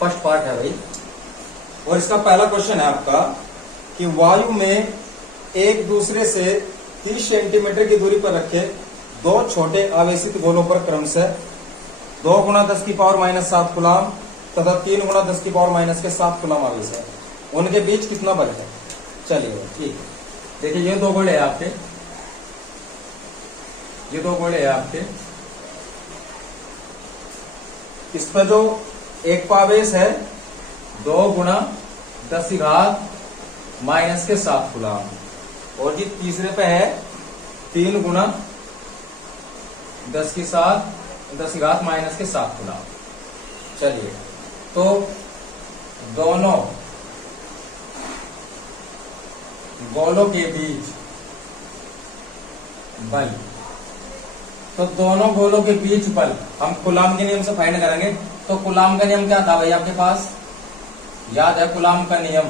First part है भाई। और इसका पहला क्वेश्चन है आपका कि वायु में एक दूसरे से 30 सेंटीमीटर की दूरी पर रखे दो छोटे आवेशित गोलों पर क्रमशः 2 गुणा 10 की पावर माइनस 7 कूलाम तथा 3 गुणा 10 की पावर माइनस के 7 कूलाम आवेश है, उनके बीच कितना बल है। चलिए ठीक है, देखिए ये दो गोले हैं आपके, ये दो गोले हैं आपके। इस पर जो एक आवेश है 2 गुणा 10 की घात माइनस के 7 कूलाम, और जी तीसरे पे है 3 गुणा 10 की घात माइनस के 7 कूलाम। चलिए तो दोनों गोलों के बीच बल, तो दोनों गोलों के बीच बल हम कूलाम के नियम से फाइंड करेंगे। तो कूलाम का नियम क्या था भाई आपके पास, याद है कूलाम का नियम।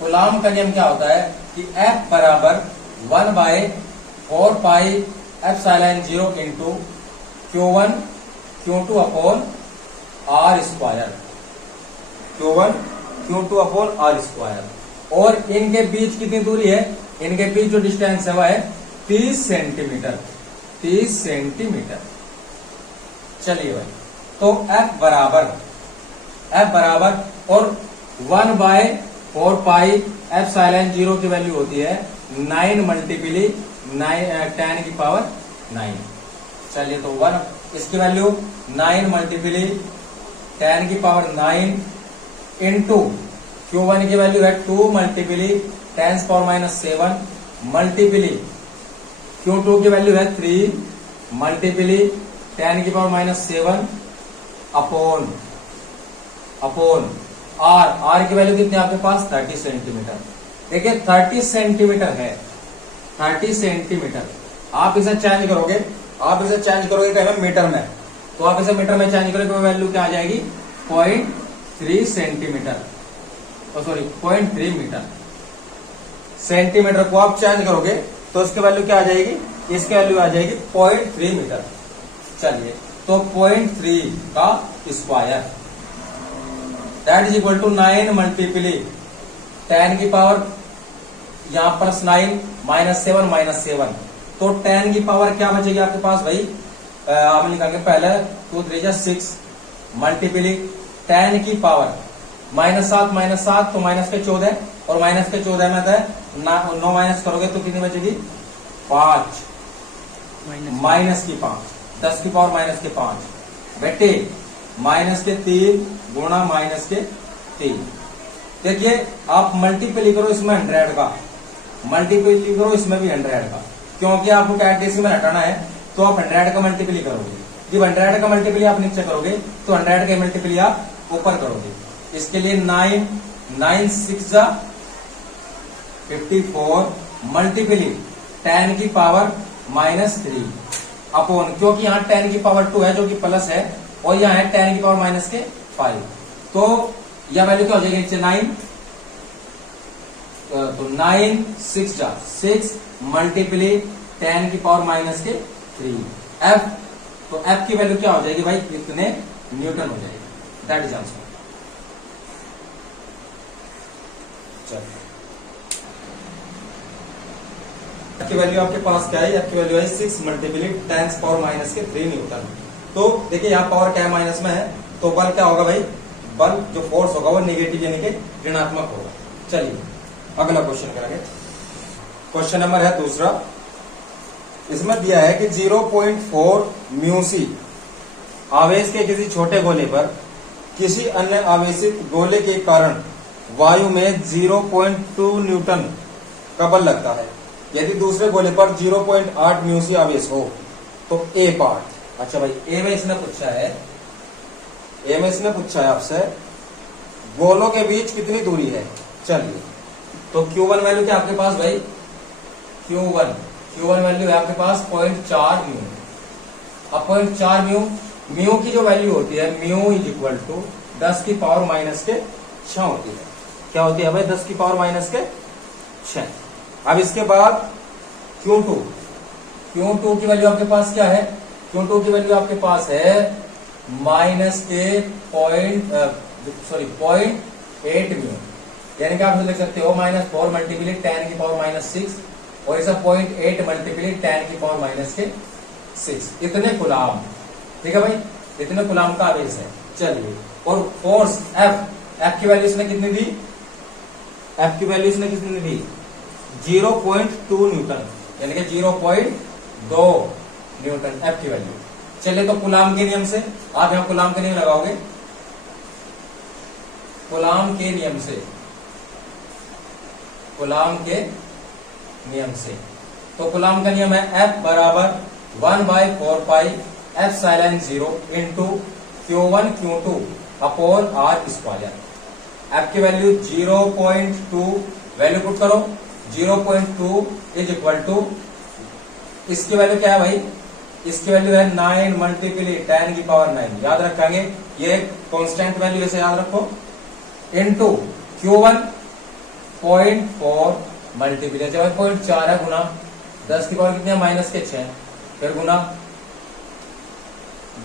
कूलाम का नियम क्या होता है कि F बराबर 1/4 pi epsilon 0 into Q1 Q2 upon R square, Q1 Q2 upon R square. और इनके बीच कितनी दूरी है, इनके बीच जो डिस्टेंस है वह है 30 सेंटीमीटर, 30 सेंटीमीटर। चलिए भाई, तो F बराबर और 1/4 पाई एप्सिलॉन 0 की वैल्यू होती है 9 मल्टीप्ली 10 की पावर 9। चलिए तो 1 इसकी वैल्यू 9 मल्टीप्ली 10 की पावर 9 इंटू Q1 की वैल्यू है 2 multiply 10 power minus 7 multiply Q2 की वैल्यू है 3 मल्टीप्ली 10 की पावर माइनस 7 अपॉन R की वैल्यू कितनी आपके पास 30 सेंटीमीटर। देखिए 30 सेंटीमीटर है, 30 सेंटीमीटर। आप इसे चेंज करोगे, कहें मीटर में, तो आप इसे मीटर में चेंज करोगे तो वैल्यू क्या आ जाएगी 0.3 सेंटीमीटर, सॉरी 0.3 मीटर। सेंटीमीटर को आप चेंज करोगे तो इसकी वैल्यू क्या आ जाएगी, इसकी वैल्यू आ जाएगी 0.3 मीटर। चलिए तो 0.3 का square that is equal to 9 multiply 10 की पावर यहां प्लस 9 माइनस 7 तो 10 की पावर क्या बचेगी आपके पास भाई, आप लिखेंगे पहले 2 3 6 मल्टीप्ली 10 की पावर माइनस 7 तो माइनस के 14, और माइनस के 14 में था 9 माइनस करोगे तो कितनी बचेगी 5 माइनस की 5, 10 की पावर माइनस के 5 बेटे माइनस के 3 गुणा माइनस के 3। देखिए आप मल्टीप्ली करो इसमें 100 का, मल्टीप्ली करो इसमें भी 100 का, क्योंकि आपको क्या डेसिमल हटाना है तो आप 100 का मल्टीप्ली करोगे। जब 100 का मल्टीप्ली आप नीचे करोगे तो 100 का मल्टीप्ली आप ऊपर करोगे। इसके लिए 9 6 जा 54 मल्टीप्ली 10 की पावर माइनस 3 अपॉन, क्योंकि यहाँ 10 की पावर 2 है जो कि प्लस है, और यहाँ है 10 की पावर माइनस के 5, तो यह वैल्यू क्या हो जाएगी नीचे 9, तो 9 6 जा 6 मल्टीप्ली 10 की पावर माइनस के 3 F, तो F की वैल्यू क्या हो जाएगी भाई, इतने न्यूटन हो जाएगी। That is answer. F की वैल्यू आपके पास क्या है, F की वैल्यू है 6 मल्टीप्ली 10 पावर माइनस के 3 न्यूटन। तो देखिए यहाँ पावर क्या माइनस में है, तो बल क्या होगा भाई, बल जो फोर्स होगा वो नेगेटिव यानी कि ऋणात्मक होगा। चलिए अगला क्वेश्चन करेंगे। क्वेश्चन नंबर है दूसरा। इसमें दिया है कि 0.4 म्यू सी आवेश के किसी छोटे गोले पर किसी अन्य आवेशित गोले के कारण वायु में 0.2 न्यूटन का बल लगता है। यदि दूसरे गोले पर 0.8 म्यू सी आवेश हो तो ए पार्ट। अच्छा भाई ए में इसने पूछा है आपसे गोलों के बीच कितनी दूरी है। चलिए तो Q1 वैल्यू क्या आपके पास भाई, Q1 वैल्यू है आपके पास 0.4 म्यू। अब 0.4 म्यू की जो वैल्यू होती है म्यू इज इक्वल टू 10 की पावर माइनस के 6 होती है। क्या होती है भाई 10 की पावर माइनस के 6। अब इसके बाद Q2 की वैल्यू आपके पास क्या है, Q2 की वैल्यू आपके पास है माइनस के पॉइंट 0.8 म्यू, यानी कि आप लिख सकते हो -4 मल्टीप्ली 10 की पावर -6 और इसे 0.8 मल्टीप्ली 10 की पावर -6, इतने गुलाम। ठीक है भाई, इतने गुलाम का आवेश है। चलिए, और फोर्स एफ की वैल्यू इसने कितनी दी? एफ की वैल्यू इसने कितनी दी? 0.2 न्यूटन, यानी कि 0.2 न्यूटन एफ की वैल्यू। चलिए, तो कूलाम के नियम से आप यहां कूलाम के नियम लगाओगे। कूलाम के नियम से, कूलाम के नियम से, तो कूलाम का नियम है F बराबर 1/4 pi epsilon 0 into Q1 Q2 upon R square. F की वैल्यू 0.2, वैल्यू पुट करो, 0.2 इज इक्वल टू, इसकी वैल्यू क्या है भाई? इसकी वैल्यू है 9 मल्टीप्ली 10 की पावर 9, याद रखेंगे, ये कांस्टेंट वैल्यू ऐसे याद रखो, इंटू Q1 0.4 मल्टीप्ली 0.4 है गुना 10 की पावर कितनी है? -6, फिर गुना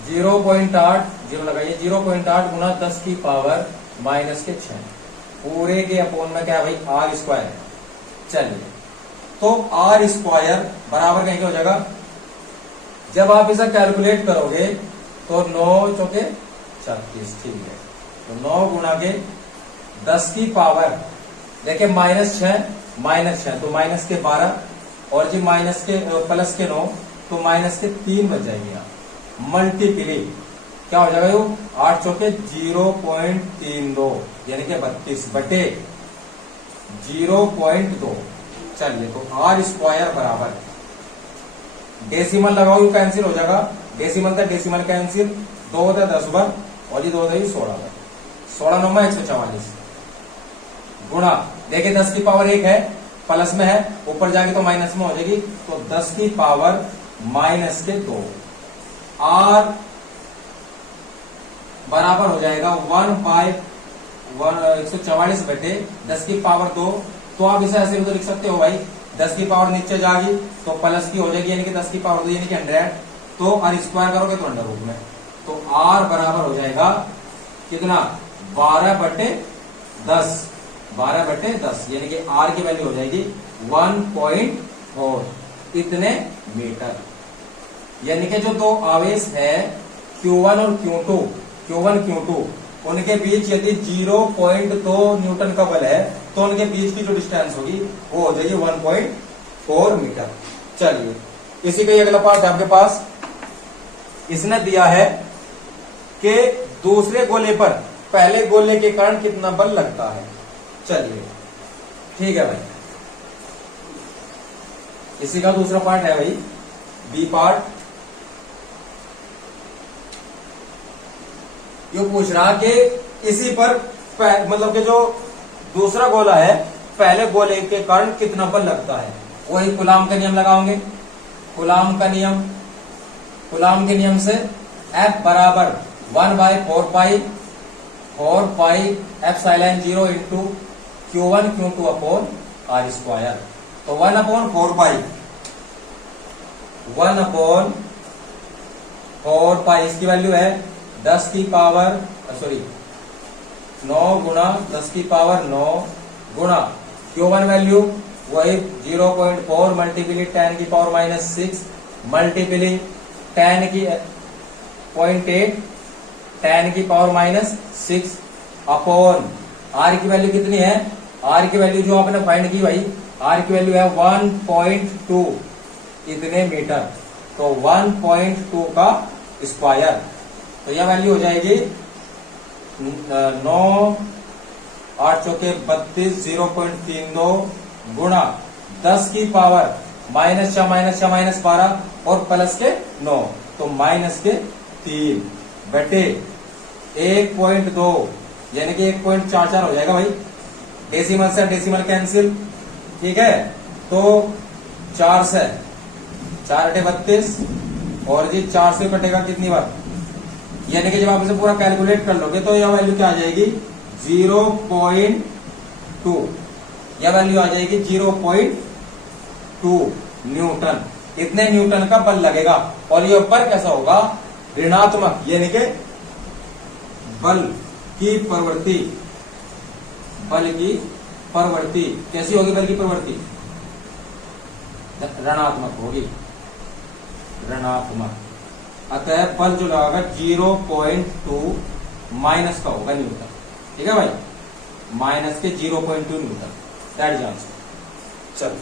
0.8, जीरो लगाइए, 0.8 गुना 10 की पावर -6, पूरे के अपोन में क्या है भाई? आर स्क्वायर है। चलिए, तो आर स्क्वायर बराबर कहीं क्या हो जाएगा? जब आप इसे कैलकुलेट करोगे तो 9 चौके 36, ठीक है, तो 9 गुना के 10 की पावर, देखिए -6 तो माइनस के 12 और जी माइनस के प्लस के 9 तो माइनस के 3 बच जाएंगे यहाँ, मल्टीप्ली क्या हो जाएगा? यो 8 चौके 0.32, यानी कि 32 बटे 0.2। चलिए, तो आर स्क्वायर बराबर, डेसिमल लगाओ, यू कैंसिल हो जाएगा, डेसिमल का डेसिमल कैंसिल, 2 होता है 10 बार और ये 2 होता है 16 बार, 16 9 144 गुणा, देखिए 10 की पावर 1 है, प्लस में है, ऊपर जाके तो माइनस में हो जाएगी, तो 10 की पावर -2, आर बराबर हो जाएगा 1/144 बटे 10 की पावर 2। तो आप इसे ऐसे भी तो लिख सकते हो भाई, 10 की पावर नीचे जाएगी तो प्लस की हो जाएगी, यानी कि 10 की पावर 2 यानी कि 100, तो आर स्क्वायर करोगे तो अंडर रूट में, तो आर बराबर हो जाएगा कितना? 12/10, 12/10, यानी कि आर की वैल्यू हो जाएगी 1.4 इतने मीटर। यानी कि जो दो आवेश है Q1 और Q2, उनके बीच यदि 0.2 न्यूटन का बल है तो उनके बीच की जो डिस्टेंस होगी वो हो जाएगी 1.4 मीटर। चलिए, इसी का अगला पार्ट है आपके पास, इसने दिया है कि दूसरे गोले पर पहले गोले के कारण कितना बल लगता है। चलिए, ठीक है भाई, इसी का दूसरा पार्ट है भाई, बी पार्ट। ये पूछ रहा कि इसी पर मतलब कि जो दूसरा गोला है पहले गोले के कारण कितना बल लगता है, वही कूलाम का नियम लगाओगे। कूलाम के नियम से F बराबर 1/4 pi epsilon 0 into Q1 Q2 upon R square. तो 1/4 पाई इसकी वैल्यू है 10 की पावर 9 गुणा 10 की पावर 9 गुणा Q1 वैल्यू वही 0.4 मल्टीप्ली 10 की पावर -6 मल्टीप्ली 10 की 0.8 10 की पावर -6 अपॉन R की वैल्यू कितनी है? R की वैल्यू जो आपने फाइंड की भाई, R की वैल्यू है 1.2 इतने मीटर, तो 1.2 का स्क्वायर, तो यह वैल्यू हो जाएगी 9 8 चौके 32 0.32 गुणा 10 की पावर -12 और प्लस के 9 तो -3 बटे 1.2 यानी कि 1.44 हो जाएगा भाई, डेसिमल से डेसिमल कैंसिल, ठीक है, तो 4 से 4 × 32 और जी 4 से कटेगा कितनी बार, यानी कि जब आप इसे पूरा कैलकुलेट कर लोगे तो यह वैल्यू क्या आ जाएगी 0.2, यह वैल्यू आ जाएगी 0.2 न्यूटन, इतने न्यूटन का बल लगेगा। और ये ऊपर कैसा होगा ऋणात्मक, यानी कि बल की प्रवृत्ति, बल की प्रवृत्ति कैसी होगी? बल की प्रवृत्ति ऋणात्मक होगी, ऋणात्मक। अतः बल जो लगाएगा 0.2 माइनस का होगा न्यूटन। ठीक है भाई, माइनस के 0.2 न्यूटन। That is answer. चलो